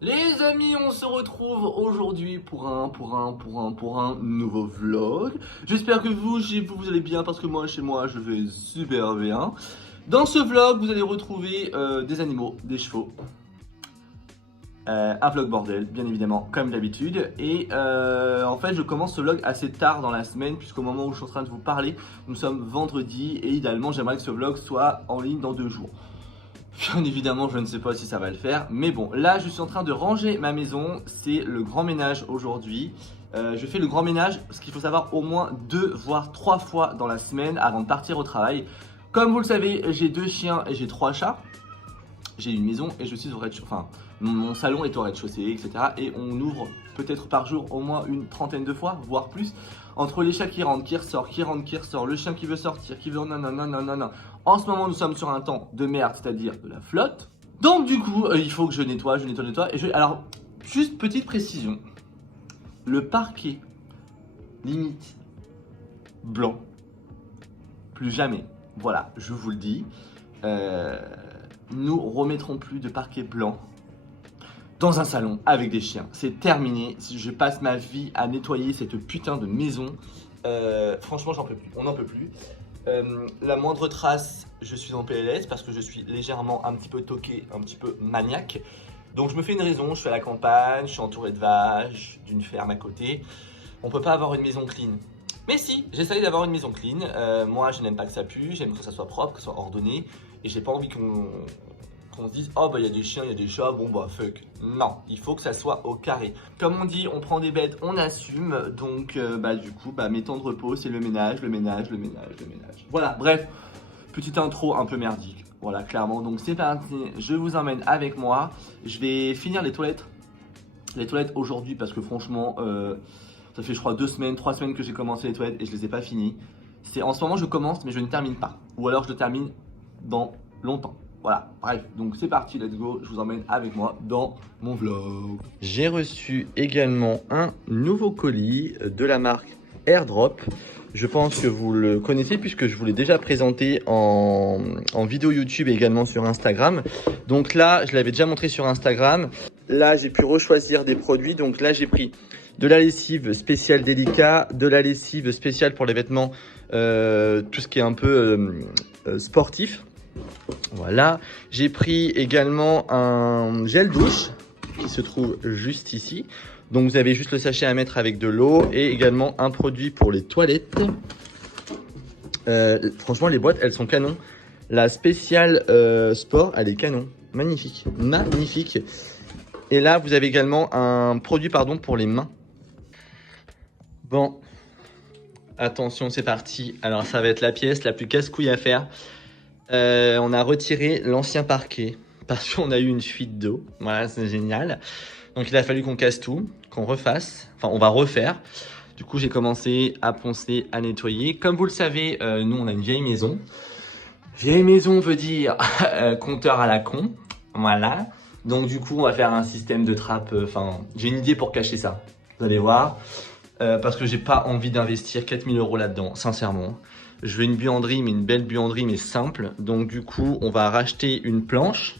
Les amis, on se retrouve aujourd'hui pour un nouveau vlog. J'espère que vous allez bien parce que moi, chez moi, je vais super bien. Dans ce vlog, vous allez retrouver des animaux, des chevaux. Un vlog bordel, bien évidemment, comme d'habitude. Et en fait, je commence ce vlog assez tard dans la semaine, puisqu'au moment où je suis en train de vous parler, nous sommes vendredi. Et idéalement, j'aimerais que ce vlog soit en ligne dans 2 jours. Bien évidemment, je ne sais pas si ça va le faire, mais bon, là je suis en train de ranger ma maison, c'est le grand ménage aujourd'hui. Je fais le grand ménage, ce qu'il faut savoir au moins 2 voire 3 fois dans la semaine avant de partir au travail. Comme vous le savez, j'ai 2 chiens et j'ai 3 chats. J'ai une maison et je suis au rez-de-chaussée, enfin mon salon est au rez-de-chaussée, etc. Et on ouvre peut-être par jour au moins une trentaine de fois, voire plus. Entre les chats qui rentrent, qui ressortent, le chien qui veut sortir, qui veut non. En ce moment, nous sommes sur un temps de merde, c'est-à-dire de la flotte. Donc du coup, il faut que je nettoie. Alors, juste petite précision. Le parquet, limite, blanc, plus jamais. Voilà, je vous le dis. Nous remettrons plus de parquet blanc dans un salon avec des chiens. C'est terminé. Je passe ma vie à nettoyer cette putain de maison. Franchement, j'en peux plus. On n'en peut plus. La moindre trace, je suis en PLS parce que je suis légèrement un petit peu toqué, un petit peu maniaque. Donc je me fais une raison, je suis à la campagne, je suis entouré de vaches, d'une ferme à côté. On peut pas avoir une maison clean. Mais si, j'essaye d'avoir une maison clean. Moi, je n'aime pas que ça pue, j'aime que ça soit propre, que ça soit ordonné. Et j'ai pas envie qu'on se dise, oh bah il y a des chiens, il y a des chats, bon bah fuck. Non, il faut que ça soit au carré. Comme on dit, on prend des bêtes, on assume. Donc du coup, mes temps de repos, c'est le ménage. Voilà, bref, petite intro un peu merdique. Voilà, clairement. Donc c'est parti, je vous emmène avec moi. Je vais finir les toilettes. Les toilettes aujourd'hui parce que franchement, ça fait je crois 3 semaines que j'ai commencé les toilettes et je les ai pas finies. C'est en ce moment je commence mais je ne termine pas. Ou alors je le termine dans longtemps. Voilà, bref, donc c'est parti, let's go, je vous emmène avec moi dans mon vlog. J'ai reçu également un nouveau colis de la marque Airdrop. Je pense que vous le connaissez puisque je vous l'ai déjà présenté en vidéo YouTube et également sur Instagram. Donc là, je l'avais déjà montré sur Instagram. Là, j'ai pu rechoisir des produits. Donc là, j'ai pris de la lessive spéciale délicat, de la lessive spéciale pour les vêtements, tout ce qui est un peu sportif. Voilà, j'ai pris également un gel douche qui se trouve juste ici. Donc vous avez juste le sachet à mettre avec de l'eau et également un produit pour les toilettes. Franchement, les boîtes, elles sont canon. La spéciale sport, elle est canon. Magnifique, magnifique. Et là, vous avez également un produit pour les mains. Bon, attention, c'est parti. Alors ça va être la pièce la plus casse-couille à faire. On a retiré l'ancien parquet parce qu'on a eu une fuite d'eau. Voilà, c'est génial. Donc il a fallu qu'on casse tout, qu'on refasse. Enfin, on va refaire. Du coup, j'ai commencé à poncer, à nettoyer. Comme vous le savez, nous, on a une vieille maison. Vieille maison veut dire compteur à la con. Voilà. Donc du coup, on va faire un système de trappe. Enfin, j'ai une idée pour cacher ça. Vous allez voir. Parce que j'ai pas envie d'investir 4000 € là-dedans, sincèrement. Je veux une buanderie, mais une belle buanderie, mais simple. Donc du coup, on va racheter une planche.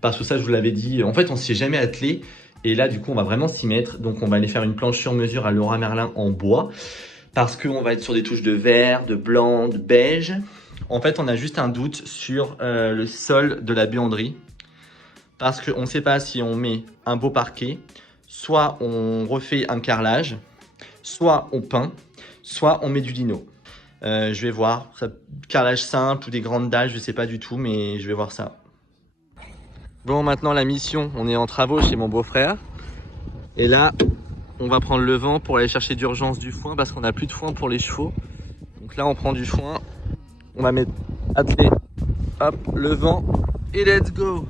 Parce que ça, je vous l'avais dit, en fait, on ne s'y est jamais attelé. Et là, du coup, on va vraiment s'y mettre. Donc on va aller faire une planche sur mesure à Leroy Merlin en bois. Parce qu'on va être sur des touches de vert, de blanc, de beige. En fait, on a juste un doute sur le sol de la buanderie. Parce qu'on ne sait pas si on met un beau parquet, soit on refait un carrelage, soit on peint, soit on met du lino. Je vais voir, carrelage simple ou des grandes dalles, je sais pas du tout, mais je vais voir ça. Bon, maintenant la mission, on est en travaux chez mon beau-frère. Et là, on va prendre le vent pour aller chercher d'urgence du foin parce qu'on n'a plus de foin pour les chevaux. Donc là, on prend du foin, on va mettre attelé, hop, le vent et let's go.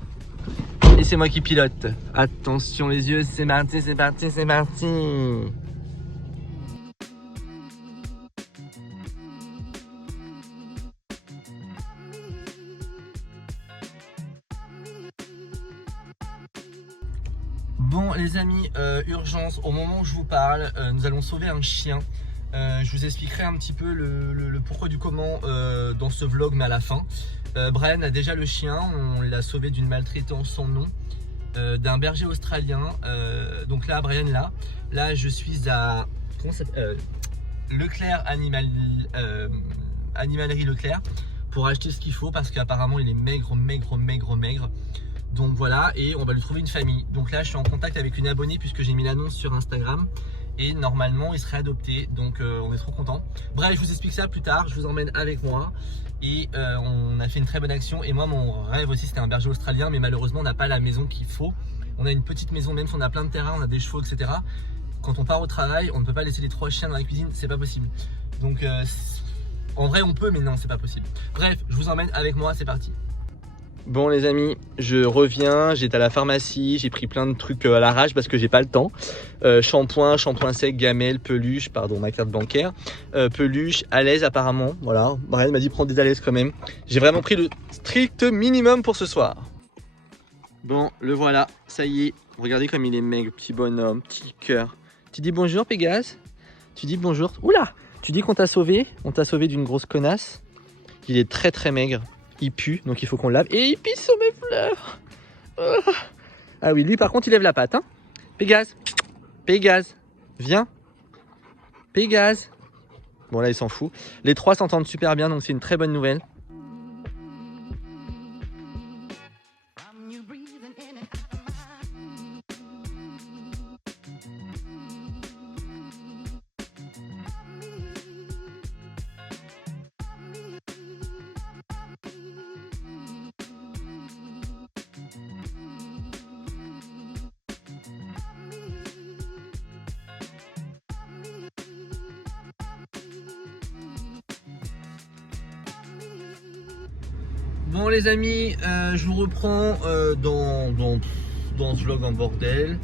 Et c'est moi qui pilote. Attention les yeux, c'est parti, c'est parti, c'est parti. Bon les amis, urgence, au moment où je vous parle, nous allons sauver un chien. Je vous expliquerai un petit peu le pourquoi du comment dans ce vlog, mais à la fin. Brian a déjà le chien, on l'a sauvé d'une maltraitance sans nom. d'un berger australien. Donc là, Brian, là je suis à Leclerc Animalerie Leclerc pour acheter ce qu'il faut parce qu'apparemment il est maigre. Donc voilà, et on va lui trouver une famille. Donc là je suis en contact avec une abonnée puisque j'ai mis l'annonce sur Instagram et normalement il serait adopté, donc on est trop content. Bref, je vous explique ça plus tard, je vous emmène avec moi. Et on a fait une très bonne action. Et moi mon rêve aussi c'était un berger australien, mais malheureusement on n'a pas la maison qu'il faut. On a une petite maison, même si on a plein de terrain, on a des chevaux, etc. Quand on part au travail, on ne peut pas laisser les 3 chiens dans la cuisine, c'est pas possible. Donc en vrai on peut, mais non, c'est pas possible. Bref, je vous emmène avec moi, c'est parti. Bon les amis, je reviens, j'étais à la pharmacie, j'ai pris plein de trucs à l'arrache parce que j'ai pas le temps. Shampoing sec, gamelle, peluche, pardon ma carte bancaire, peluche, à l'aise apparemment, voilà. Brian m'a dit prendre des à l'aise quand même. J'ai vraiment pris le strict minimum pour ce soir. Bon, le voilà, ça y est, regardez comme il est maigre, petit bonhomme, petit cœur. Tu dis bonjour Pégase? Tu dis bonjour? Oula! Tu dis qu'on t'a sauvé? On t'a sauvé d'une grosse connasse. Il est très maigre. Il pue, donc il faut qu'on le lave. Et il pisse sur mes fleurs. Oh. Ah oui, lui par contre, il lève la patte. Hein. Pégase, Pégase, viens. Pégase. Bon là, il s'en fout. Les 3 s'entendent super bien, donc c'est une très bonne nouvelle. Bon les amis, je vous reprends dans ce vlog en bordel.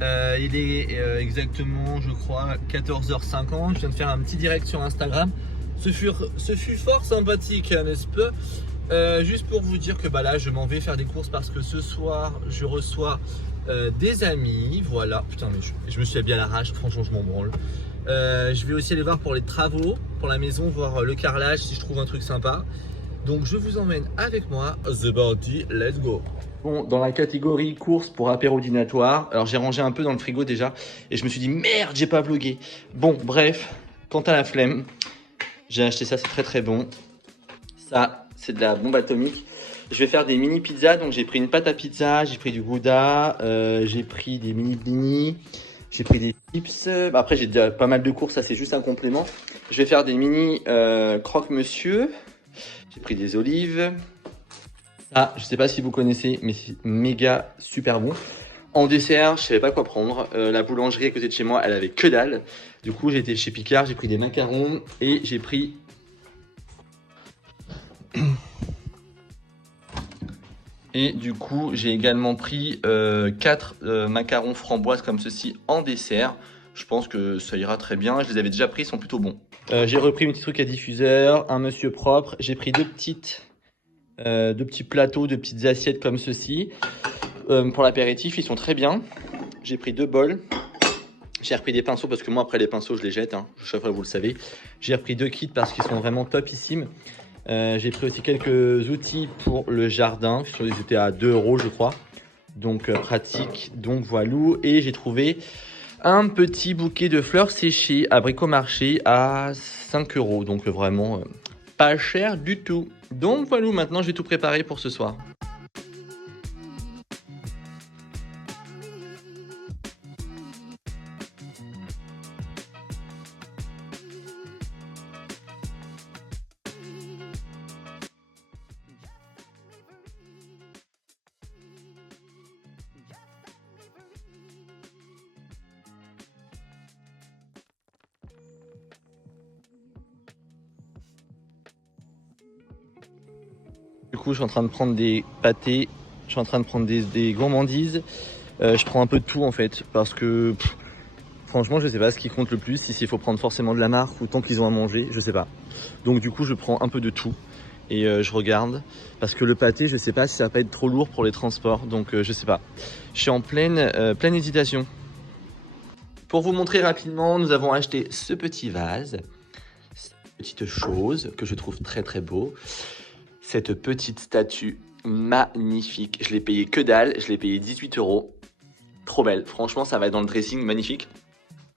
Il est exactement, je crois, 14h50. Je viens de faire un petit direct sur Instagram. Ce fut fort sympathique, hein, n'est-ce pas? Juste pour vous dire que bah, là, je m'en vais faire des courses parce que ce soir, je reçois des amis. Voilà, putain, mais je me suis habillé à l'arrache, franchement, je m'en branle. Je vais aussi aller voir pour les travaux, pour la maison, voir le carrelage si je trouve un truc sympa. Donc je vous emmène avec moi, the body, let's go. Bon, dans la catégorie course pour apéro dînatoire, alors j'ai rangé un peu dans le frigo déjà et je me suis dit merde, j'ai pas vlogué. Bon, bref, quant à la flemme, j'ai acheté ça, c'est très bon. Ça, c'est de la bombe atomique. Je vais faire des mini pizzas, donc j'ai pris une pâte à pizza, j'ai pris du gouda, j'ai pris des mini blinis, j'ai pris des chips. Après, j'ai déjà pas mal de courses, ça c'est juste un complément. Je vais faire des mini croque-monsieur. J'ai pris des olives. Ah, je sais pas si vous connaissez, mais c'est méga super bon. En dessert, je savais pas quoi prendre. La boulangerie à côté de chez moi, elle avait que dalle. Du coup, j'ai été chez Picard, j'ai pris des macarons et j'ai pris... Et du coup, j'ai également pris 4 macarons framboises comme ceci en dessert. Je pense que ça ira très bien. Je les avais déjà pris, ils sont plutôt bons. J'ai repris mes petits trucs à diffuseur, un monsieur propre. J'ai pris deux petits plateaux, 2 petites assiettes comme ceci. Pour l'apéritif, ils sont très bien. J'ai pris 2 bols. J'ai repris des pinceaux parce que moi, après les pinceaux, je les jette. Hein. Chaque fois, vous le savez. J'ai repris 2 kits parce qu'ils sont vraiment topissimes. J'ai pris aussi quelques outils pour le jardin. Ils étaient à 2 € je crois. Donc pratique. Donc voilà. Et j'ai trouvé un petit bouquet de fleurs séchées à Bricomarché à 5 €. Donc vraiment pas cher du tout. Donc voilà, maintenant je vais tout préparer pour ce soir. Du coup, je suis en train de prendre des pâtés, je suis en train de prendre des gourmandises. Je prends un peu de tout en fait, parce que franchement, je sais pas ce qui compte le plus, si il faut prendre forcément de la marque ou tant qu'ils ont à manger, je sais pas. Donc du coup, je prends un peu de tout et je regarde, parce que le pâté, je sais pas si ça va pas être trop lourd pour les transports, donc je sais pas. Je suis en pleine hésitation. Pour vous montrer rapidement, nous avons acheté ce petit vase, cette petite chose que je trouve très beau. Cette petite statue magnifique. Je l'ai payé que dalle, je l'ai payé 18 €. Trop belle, franchement ça va dans le dressing, magnifique.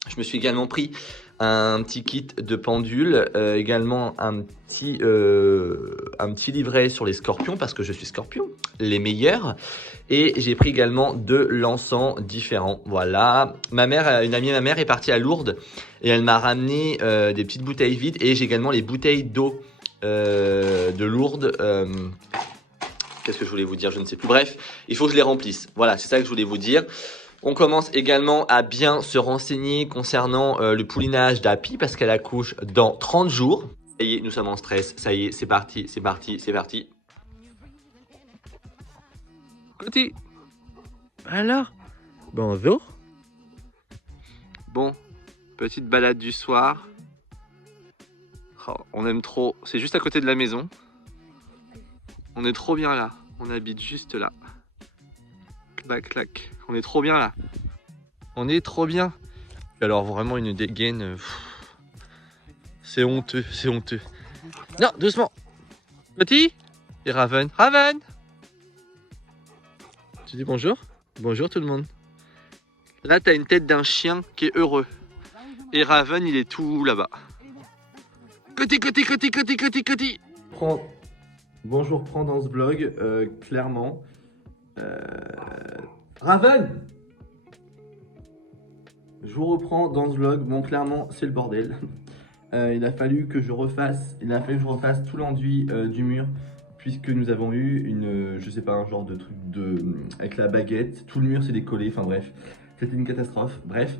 Je me suis également pris un petit kit de pendule, également un petit livret sur les scorpions parce que je suis scorpion, les meilleurs. Et j'ai pris également 2 l'encens différents. Voilà. Une amie de ma mère est partie à Lourdes et elle m'a ramené des petites bouteilles vides et j'ai également les bouteilles d'eau de Lourdes. Qu'est-ce que je voulais vous dire? Je ne sais plus. Bref, il faut que je les remplisse. Voilà, c'est ça que je voulais vous dire. On commence également à bien se renseigner concernant le poulinage d'Happy parce qu'elle accouche dans 30 jours. Ça y est, nous sommes en stress. Ça y est, c'est parti, c'est parti, c'est parti. Côté. Alors? Bonjour. Bon, petite balade du soir. Oh, on aime trop. C'est juste à côté de la maison. On est trop bien là. On habite juste là. Clac, clac. On est trop bien là. On est trop bien. Alors vraiment une dégaine. C'est honteux, c'est honteux. Non, doucement. Petit. Et Raven. Raven. Tu dis bonjour? Bonjour tout le monde. Là, t'as une tête d'un chien qui est heureux. Et Raven, il est tout là-bas. Côté. Bonjour, prends dans ce vlog, clairement. Raven! Je vous reprends dans ce vlog. Bon, clairement, c'est le bordel. Il a fallu que je refasse tout l'enduit du mur. Puisque nous avons eu je sais pas, un genre de truc avec la baguette. Tout le mur s'est décollé, enfin bref. C'était une catastrophe, bref.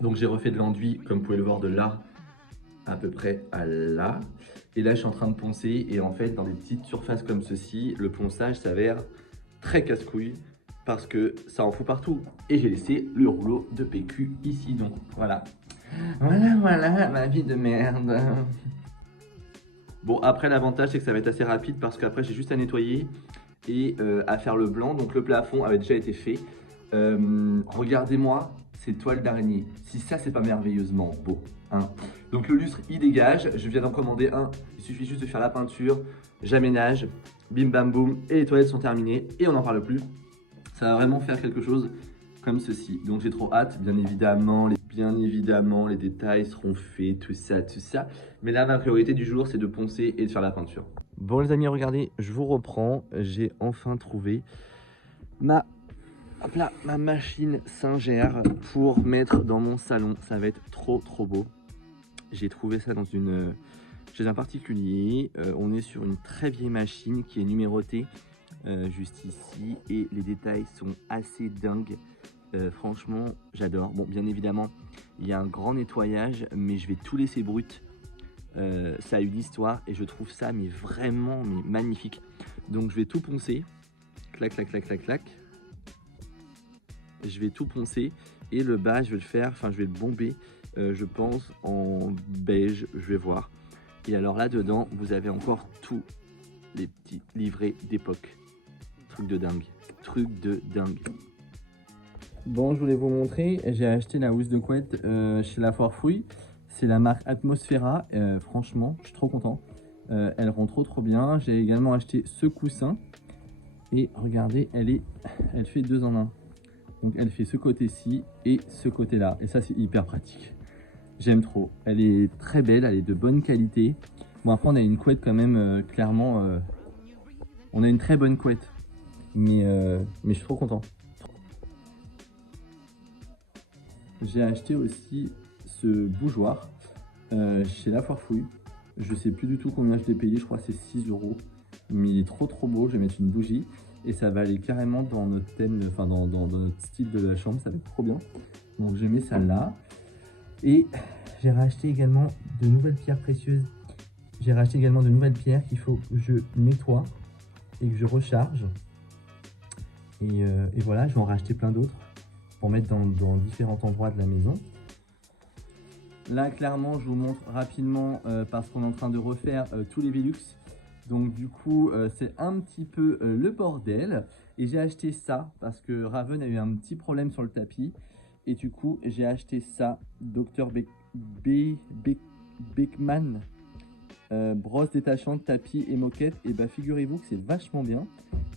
Donc j'ai refait de l'enduit, comme vous pouvez le voir, de là à peu près à là. Et là je suis en train de poncer et en fait dans des petites surfaces comme ceci, le ponçage s'avère très casse-couille parce que ça en fout partout. Et j'ai laissé le rouleau de PQ ici, donc voilà. Voilà ma vie de merde. Bon, après l'avantage c'est que ça va être assez rapide parce qu'après j'ai juste à nettoyer et à faire le blanc. Donc le plafond avait déjà été fait. Regardez-moi ces toiles d'araignée. Si ça c'est pas merveilleusement beau, hein. Donc le lustre il dégage, je viens d'en commander un. Il suffit juste de faire la peinture, j'aménage, bim bam boum et les toilettes sont terminées et on n'en parle plus. Ça va vraiment faire quelque chose comme ceci. Donc j'ai trop hâte, bien évidemment les détails seront faits, tout ça. Mais là ma priorité du jour c'est de poncer et de faire la peinture. Bon les amis, regardez, je vous reprends, j'ai enfin trouvé ma machine singère pour mettre dans mon salon. Ça va être trop beau. J'ai trouvé ça chez un particulier. On est sur une très vieille machine qui est numérotée juste ici et les détails sont assez dingues. Franchement j'adore. Bon, bien évidemment il y a un grand nettoyage mais je vais tout laisser brut. Ça a une histoire et je trouve ça vraiment magnifique. Donc je vais tout poncer, clac. Je vais tout poncer et le bas je vais le bomber je pense en beige, je vais voir. Et alors là dedans vous avez encore tous les petits livrets d'époque. Truc de dingue. Bon, je voulais vous montrer, j'ai acheté la housse de couette chez La Foire Fouille. C'est la marque Atmosphera, franchement, je suis trop content. Elle rend trop bien. J'ai également acheté ce coussin. Et regardez, elle fait 2 en 1. Donc elle fait ce côté-ci et ce côté-là. Et ça, c'est hyper pratique. J'aime trop. Elle est très belle, elle est de bonne qualité. Bon, après, on a une couette quand même, clairement. On a une très bonne couette. Mais je suis trop content. J'ai acheté aussi ce bougeoir chez La Foire Fouille. Je sais plus du tout combien je l'ai payé, je crois que c'est 6 €. Mais il est trop beau, je vais mettre une bougie. Et ça va aller carrément dans notre thème, enfin dans notre style de la chambre, ça va être trop bien. Donc je mets ça là. Et j'ai racheté également de nouvelles pierres précieuses. J'ai racheté également de nouvelles pierres qu'il faut que je nettoie et que je recharge. Et voilà, je vais en racheter plein d'autres pour mettre dans différents endroits de la maison. Là, clairement, je vous montre rapidement parce qu'on est en train de refaire tous les Velux. Donc du coup, c'est un petit peu le bordel. Et j'ai acheté ça parce que Raven a eu un petit problème sur le tapis. Et du coup, j'ai acheté ça, Dr Beckman. brosse détachante, tapis et moquette. Et bah figurez-vous que c'est vachement bien.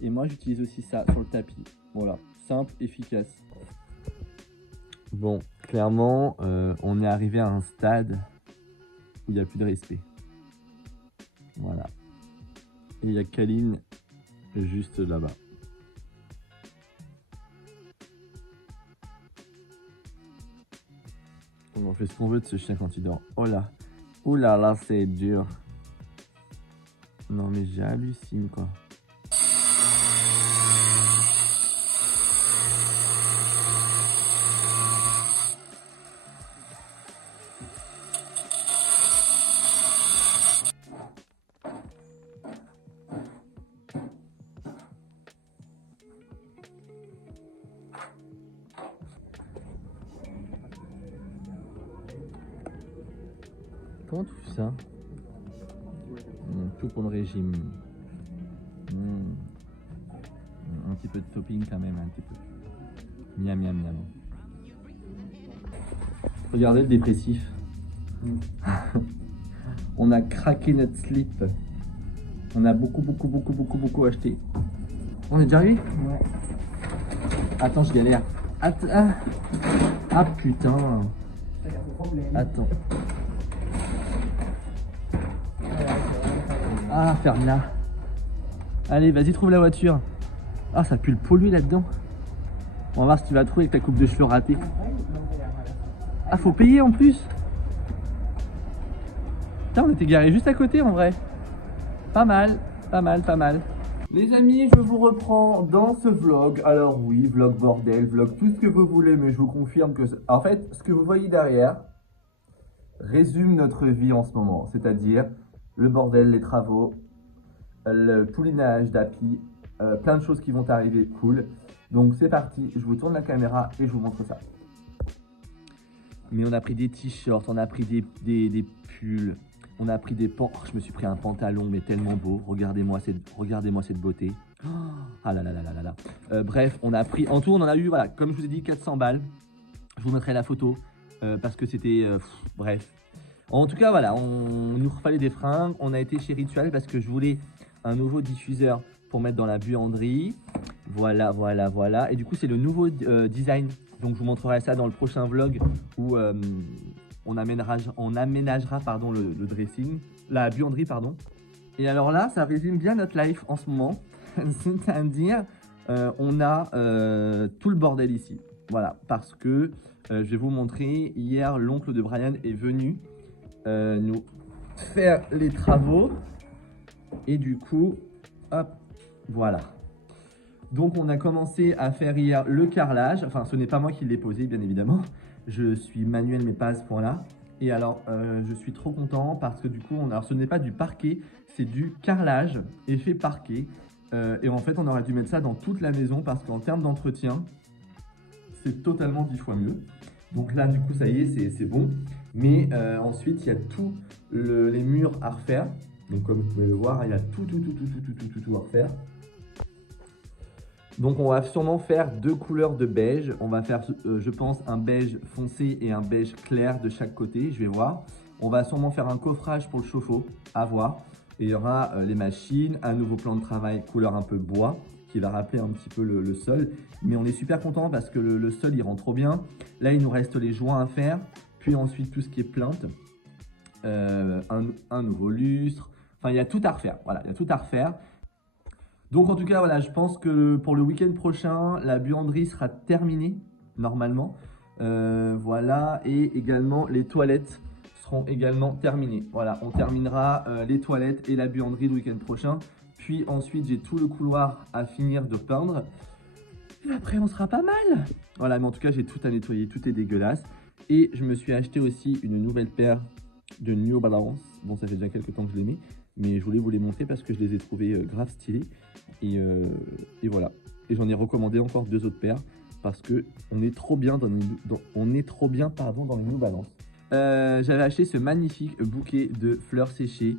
Et moi j'utilise aussi ça sur le tapis. Voilà, simple, efficace. Bon, clairement, on est arrivé à un stade où il n'y a plus de respect. Voilà. Et il y a Kaline juste là-bas. On fait ce qu'on veut de ce chien quand il dort. Oh là. Oh là là, c'est dur. Non mais j'hallucine quoi. Comment tu fais ça? Tout pour le régime. Un petit peu de topping quand même, un petit peu. Miam miam miam. Regardez le dépressif. On a craqué notre slip. On a beaucoup acheté. On est déjà arrivé? Ouais. Attends, je galère. Ah putain. Attends. Ah, ferme-la. Allez, vas-y, trouve la voiture. Ah, ça pue le polluer là-dedans. On va voir si tu vas trouver avec ta coupe de cheveux ratée. Ah, faut payer en plus. Putain, on était garé juste à côté en vrai. Pas mal, pas mal, pas mal. Les amis, je vous reprends dans ce vlog. Alors oui, vlog bordel, vlog tout ce que vous voulez, mais je vous confirme que... En fait, ce que vous voyez derrière résume notre vie en ce moment. C'est-à-dire le bordel, les travaux, le poulinage d'Happy, plein de choses qui vont arriver cool. Donc c'est parti, je vous tourne la caméra et je vous montre ça. Mais on a pris des t-shirts, on a pris des pulls, on a pris des pants. Je me suis pris un pantalon mais tellement beau. Regardez-moi cette beauté. Ah là là là là là là. Bref, on a pris en tout, on en a eu, voilà, comme je vous ai dit, 400 balles. Je vous mettrai la photo parce que c'était... bref. En tout cas, voilà, on nous refallait des fringues. On a été chez Ritual parce que je voulais un nouveau diffuseur pour mettre dans la buanderie. Voilà, voilà, voilà. Et du coup, c'est le nouveau design. Donc, je vous montrerai ça dans le prochain vlog où on aménagera pardon, le dressing, la buanderie, pardon. Et alors là, ça résume bien notre life en ce moment. C'est-à-dire, on a tout le bordel ici. Voilà, parce que je vais vous montrer. Hier, l'oncle de Brian est venu nous faire les travaux. Et du coup, hop, voilà. Donc, on a commencé à faire hier le carrelage. Enfin, ce n'est pas moi qui l'ai posé, bien évidemment. Je suis manuel, mais pas à ce point-là. Et alors, je suis trop content parce que du coup, alors ce n'est pas du parquet, c'est du carrelage, effet parquet. Et en fait, on aurait dû mettre ça dans toute la maison parce qu'en termes d'entretien, c'est totalement 10 fois mieux. Donc là, du coup, ça y est, c'est bon. Mais ensuite, il y a tous les murs à refaire. Donc comme vous pouvez le voir, il y a tout à refaire. Donc on va sûrement faire 2 couleurs de beige. On va faire, je pense, un beige foncé et un beige clair de chaque côté. Je vais voir. On va sûrement faire un coffrage pour le chauffe-eau, à voir. Et il y aura les machines, un nouveau plan de travail couleur un peu bois, qui va rappeler un petit peu le sol. Mais on est super content parce que le sol, il rend trop bien. Là, il nous reste les joints à faire. Puis ensuite, tout ce qui est plainte. Un nouveau lustre. Enfin, il y a tout à refaire. Voilà, il y a tout à refaire. Donc, en tout cas, voilà, je pense que pour le week-end prochain, la buanderie sera terminée, normalement. Voilà, et également, les toilettes seront également terminées. Voilà, on terminera les toilettes et la buanderie le week-end prochain. Puis ensuite, j'ai tout le couloir à finir de peindre. Et après, on sera pas mal. Voilà, mais en tout cas, j'ai tout à nettoyer, tout est dégueulasse. Et je me suis acheté aussi une nouvelle paire de New Balance. Bon, ça fait déjà quelques temps que je les mets, mais je voulais vous les montrer parce que je les ai trouvés grave stylés. Et voilà. Et j'en ai recommandé encore 2 autres paires parce que on est trop bien dans les New Balance. J'avais acheté ce magnifique bouquet de fleurs séchées.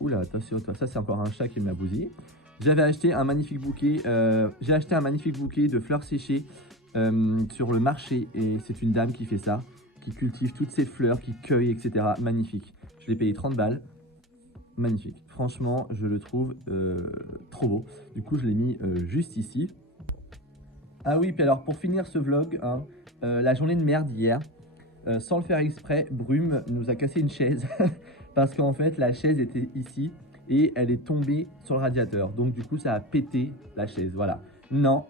Oula, attention, ça c'est encore un chat qui m'a bousillé. J'avais acheté un magnifique bouquet. J'ai acheté un magnifique bouquet de fleurs séchées sur le marché et c'est une dame qui fait ça, qui cultive toutes ces fleurs, qui cueille, etc. Magnifique. Je l'ai payé 30 balles. magnifique. Franchement, je le trouve trop beau. Du coup, je l'ai mis juste ici. Ah oui, puis alors pour finir ce vlog, hein, la journée de merde hier, sans le faire exprès, Brume nous a cassé une chaise parce qu'en fait la chaise était ici et elle est tombée sur le radiateur. Donc du coup ça a pété la chaise, voilà. Non,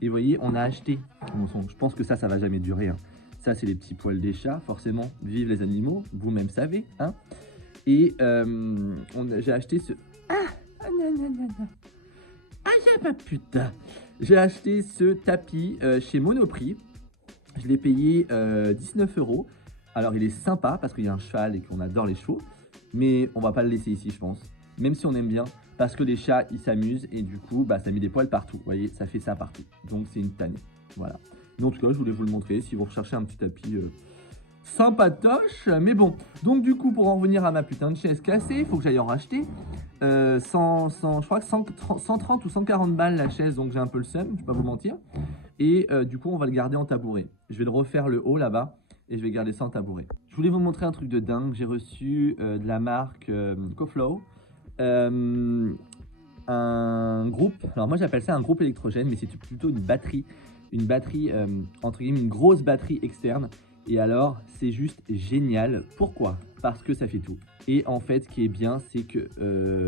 et vous voyez, on a acheté, bon, je pense que ça va jamais durer, hein. Ça c'est les petits poils des chats, forcément, vive les animaux, vous-même savez, hein. Et j'ai acheté ce... Putain. J'ai acheté ce tapis chez Monoprix. Je l'ai payé 19 €. Alors il est sympa parce qu'il y a un cheval et qu'on adore les chevaux. Mais on va pas le laisser ici, je pense. Même si on aime bien. Parce que les chats, ils s'amusent et du coup, bah, ça met des poils partout. Vous voyez, ça fait ça partout. Donc c'est une tannée. Voilà. Mais en tout cas, je voulais vous le montrer si vous recherchez un petit tapis sympatoche. Mais bon. Donc du coup, pour en revenir à ma putain de chaise cassée, il faut que j'aille en racheter. Je crois que 130 ou 140 balles la chaise, donc j'ai un peu le seum, je vais pas vous mentir. Et du coup, on va le garder en tabouret. Je vais le refaire le haut là-bas et je vais garder ça en tabouret. Je voulais vous montrer un truc de dingue. J'ai reçu de la marque CoFlow un groupe. Alors moi, j'appelle ça un groupe électrogène, mais c'est plutôt une batterie entre guillemets, une grosse batterie externe. Et alors, c'est juste génial. Pourquoi? Parce que ça fait tout. Et en fait, ce qui est bien, c'est que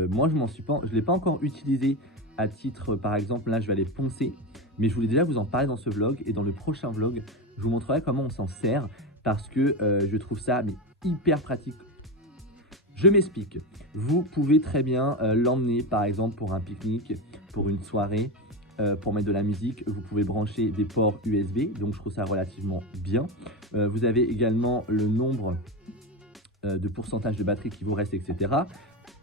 moi, je ne l'ai pas encore utilisé à titre, par exemple, là, je vais aller poncer. Mais je voulais déjà vous en parler dans ce vlog. Et dans le prochain vlog, je vous montrerai comment on s'en sert. Parce que je trouve ça mais, hyper pratique. Je m'explique. Vous pouvez très bien l'emmener, par exemple, pour un pique-nique, pour une soirée. Pour mettre de la musique, vous pouvez brancher des ports USB, donc je trouve ça relativement bien. Vous avez également le nombre de pourcentage de batterie qui vous reste, etc.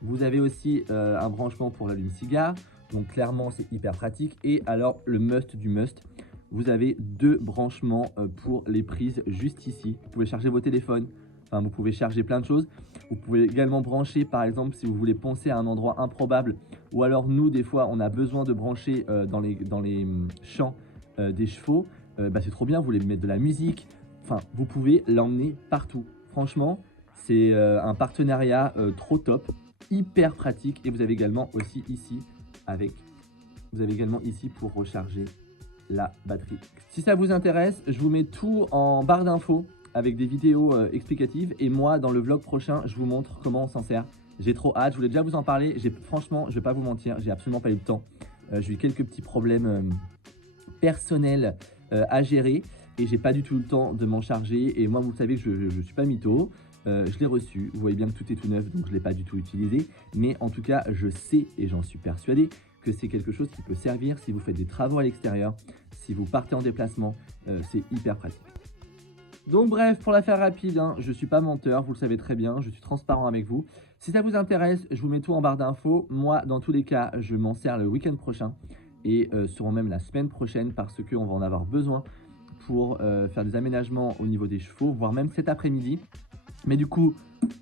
Vous avez aussi un branchement pour l'allume-cigare, donc clairement c'est hyper pratique. Et alors le must du must, vous avez 2 branchements pour les prises juste ici. Vous pouvez charger vos téléphones, enfin vous pouvez charger plein de choses. Vous pouvez également brancher, par exemple, si vous voulez poncer à un endroit improbable, ou alors nous, des fois, on a besoin de brancher dans les champs des chevaux. C'est trop bien, vous voulez mettre de la musique. Enfin, vous pouvez l'emmener partout. Franchement, c'est un partenariat trop top, hyper pratique. Et vous avez également aussi ici, pour recharger la batterie. Si ça vous intéresse, je vous mets tout en barre d'infos avec des vidéos explicatives. Et moi, dans le vlog prochain, je vous montre comment on s'en sert. J'ai trop hâte, je voulais déjà vous en parler. Franchement, je vais pas vous mentir, j'ai absolument pas eu le temps. J'ai eu quelques petits problèmes personnels à gérer et j'ai pas du tout eu le temps de m'en charger. Et moi, vous savez que je suis pas mytho. Je l'ai reçu, vous voyez bien que tout est tout neuf, donc je l'ai pas du tout utilisé. Mais en tout cas, je sais et j'en suis persuadé que c'est quelque chose qui peut servir si vous faites des travaux à l'extérieur, si vous partez en déplacement, c'est hyper pratique. Donc bref, pour la faire rapide, hein, je ne suis pas menteur, vous le savez très bien, je suis transparent avec vous. Si ça vous intéresse, je vous mets tout en barre d'infos. Moi, dans tous les cas, je m'en sers le week-end prochain et sûrement même la semaine prochaine parce qu'on va en avoir besoin pour faire des aménagements au niveau des chevaux, voire même cet après-midi. Mais du coup,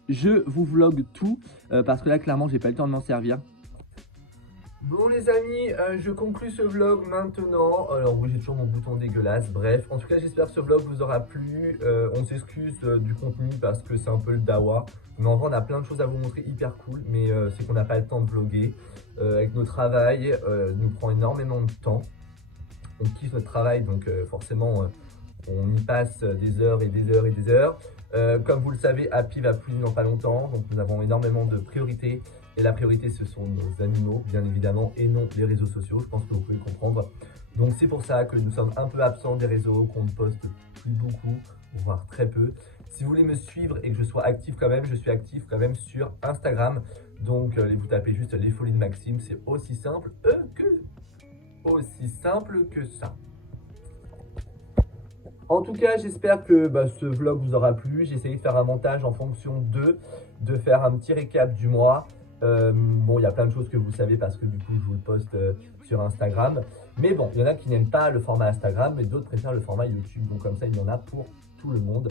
je vous vlog tout parce que là, clairement, j'ai pas eu le temps de m'en servir. Bon les amis, je conclue ce vlog maintenant. Alors oui, j'ai toujours mon bouton dégueulasse. Bref, en tout cas, j'espère que ce vlog vous aura plu. On s'excuse du contenu parce que c'est un peu le dawa. Mais en vrai, on a plein de choses à vous montrer hyper cool. Mais c'est qu'on n'a pas le temps de vlogger. Avec nos travails, nous prend énormément de temps. On kiffe notre travail, donc forcément, on y passe des heures et des heures et des heures. Comme vous le savez, Happy va plus dans pas longtemps. Donc nous avons énormément de priorités. Et la priorité, ce sont nos animaux, bien évidemment, et non les réseaux sociaux. Je pense que vous pouvez comprendre. Donc, c'est pour ça que nous sommes un peu absents des réseaux, qu'on ne poste plus beaucoup, voire très peu. Si vous voulez me suivre et que je sois actif quand même, je suis actif quand même sur Instagram. Donc, vous tapez juste les folies de Maxime. C'est aussi simple que ça. En tout cas, j'espère que ce vlog vous aura plu. J'ai essayé de faire un montage en fonction de faire un petit récap du mois. Bon, il y a plein de choses que vous savez parce que du coup, je vous le poste sur Instagram. Mais bon, il y en a qui n'aiment pas le format Instagram, mais d'autres préfèrent le format YouTube. Donc comme ça, il y en a pour tout le monde.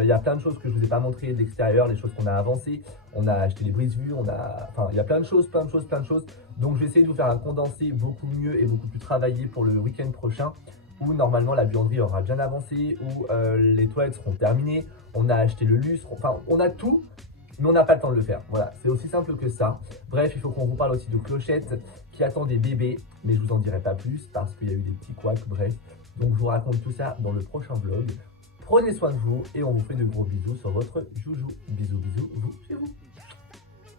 Il y a plein de choses que je ne vous ai pas montrées de l'extérieur, les choses qu'on a avancées. On a acheté les brise-vues, enfin, il y a plein de choses. Donc je vais essayer de vous faire un condensé beaucoup mieux et beaucoup plus travaillé pour le week-end prochain, où normalement la buanderie aura bien avancé, où les toilettes seront terminées. On a acheté le lustre, enfin, on a tout. Mais on n'a pas le temps de le faire. Voilà, c'est aussi simple que ça. Bref, il faut qu'on vous parle aussi de Clochette qui attend des bébés. Mais je vous en dirai pas plus parce qu'il y a eu des petits couacs. Bref, donc je vous raconte tout ça dans le prochain vlog. Prenez soin de vous et on vous fait de gros bisous sur votre joujou. Bisous, bisous.